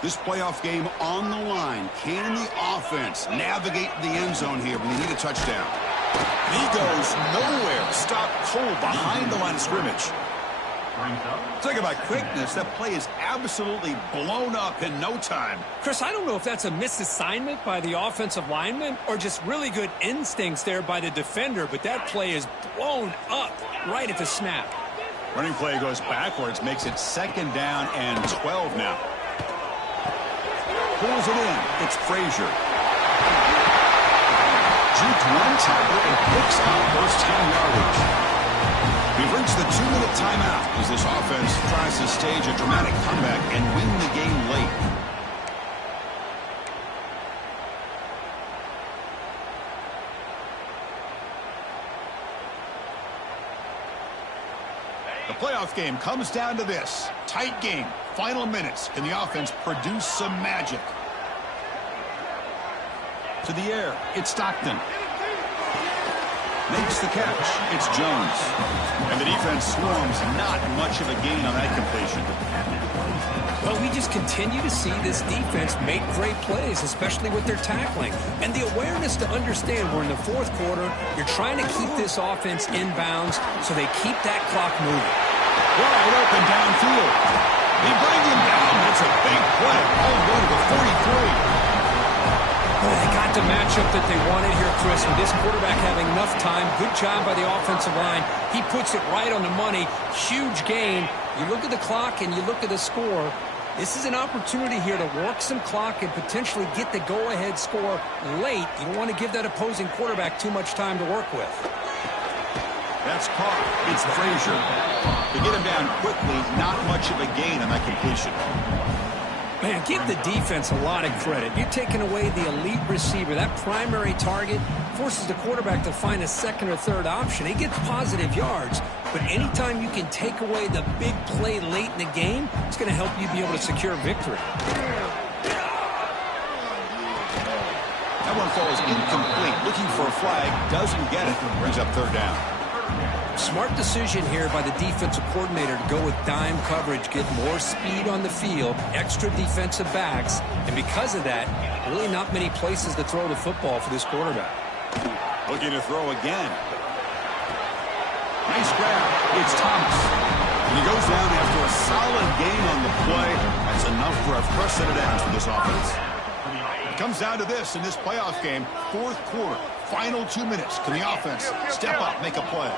This playoff game on the line. Can the offense navigate the end zone here when they need a touchdown? He goes nowhere. Stopped cold behind the line of scrimmage. Talk about quickness. That play is absolutely blown up in no time. Chris, I don't know if that's a misassignment by the offensive lineman or just really good instincts there by the defender, but that play is blown up right at the snap. Running play goes backwards, makes it second down and 12 now. Pulls it in. It's Frazier. Juked one tackle and picks up first-time yardage. We've reached the 2-minute timeout as this offense tries to stage a dramatic comeback and win the game late. The playoff game comes down to this. Tight game. Final minutes. Can the offense produce some magic? To the air. It's Stockton. Makes the catch. It's Jones. And the defense swarms. Not much of a gain on that completion. Well, we just continue to see this defense make great plays, especially with their tackling. And the awareness to understand we're in the fourth quarter, you're trying to keep this offense in bounds so they keep that clock moving. Wide open downfield. They bring him down. It's a big play. All the way to the 43. Well, they got the matchup that they wanted here, Chris, with this quarterback having enough time. Good job by the offensive line. He puts it right on the money. Huge gain. You look at the clock and you look at the score. This is an opportunity here to work some clock and potentially get the go-ahead score late. You don't want to give that opposing quarterback too much time to work with. That's caught. It's Frazier. To get him down quickly, not much of a gain on that completion. Man, give the defense a lot of credit. You're taking away the elite receiver. That primary target forces the quarterback to find a second or third option. He gets positive yards, but anytime you can take away the big play late in the game, it's going to help you be able to secure victory. That one falls incomplete. Looking for a flag, doesn't get it. Brings up third down. Smart decision here by the defensive coordinator to go with dime coverage, get more speed on the field, extra defensive backs, and because of that, really not many places to throw the football for this quarterback. Looking to throw again. Nice grab. It's Thomas. And he goes down after a solid gain on the play. That's enough for a fresh set of downs for this offense. It comes down to this in this playoff game. Fourth quarter, final 2 minutes. Can the offense step up, make a play?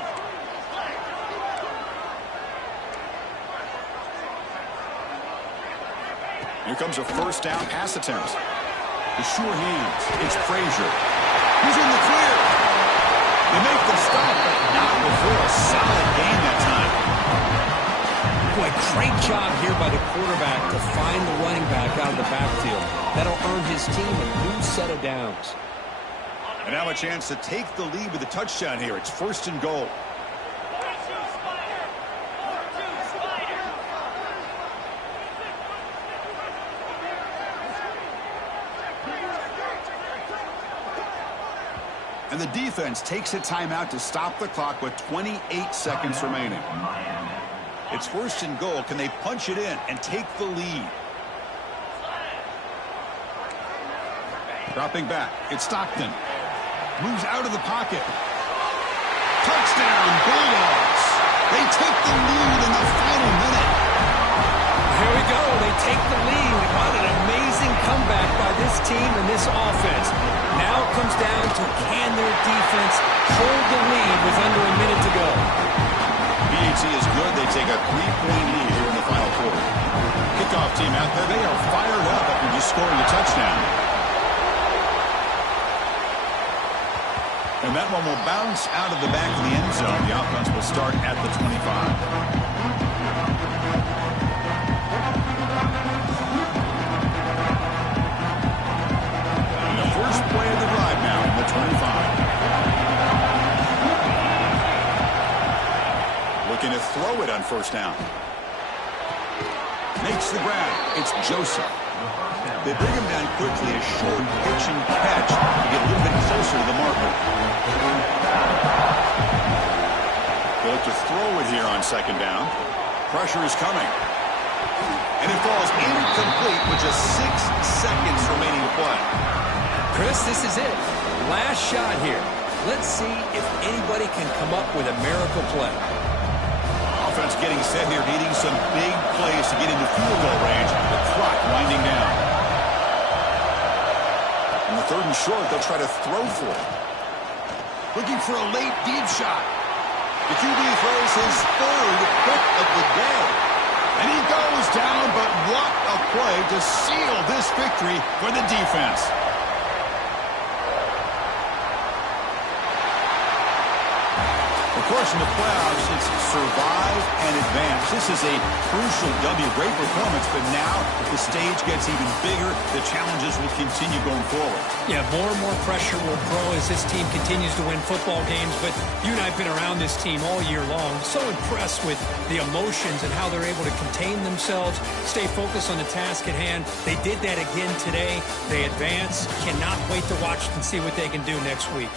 Here comes a first down pass attempt. The sure hands. It's Frazier. He's in the clear. They make the stop, but not before a solid gain that time. Boy, great job here by the quarterback to find the running back out of the backfield. That'll earn his team a new set of downs. And now a chance to take the lead with a touchdown here. It's first and goal. And the defense takes a timeout to stop the clock with 28 seconds remaining. It's first and goal. Can they punch it in and take the lead? Dropping back. It's Stockton. Moves out of the pocket. Touchdown, Bulldogs. They take the lead in the final minute. Here we go. They take the lead. What an amazing comeback by this team and this offense. Now it comes down to can their defense hold the lead with under a minute to go. BAT is good. They take a 3-point lead here in the final quarter. Kickoff team out there. They are fired up after just scoring a touchdown. And that one will bounce out of the back of the end zone. The offense will start at the 25. First play of the drive now in the 25. Looking to throw it on first down. Makes the grab. It's Joseph. They bring him down quickly. A short pitch and catch to get a little bit closer to the marker. They'll look to throw it here on second down. Pressure is coming. And it falls incomplete with just 6 seconds remaining to play. Chris, this is it. Last shot here. Let's see if anybody can come up with a miracle play. Offense getting set here, needing some big plays to get into field goal range. The clock winding down. In the third and short, they'll try to throw for it. Looking for a late deep shot. The QB throws his third hit of the day. And he goes down, but what a play to seal this victory for the defense. Of course, in the playoffs, it's survive and advance. This is a crucial W. Great performance, but now the stage gets even bigger. The challenges will continue going forward. Yeah, more and more pressure will grow as this team continues to win football games. But you and I have been around this team all year long. So impressed with the emotions and how they're able to contain themselves, stay focused on the task at hand. They did that again today. They advance. Cannot wait to watch and see what they can do next week.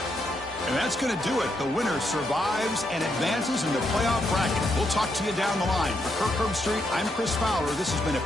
And that's going to do it. The winner survives and advances in the playoff bracket. We'll talk to you down the line. For Kirk Herbstreit, I'm Chris Fowler. This has been a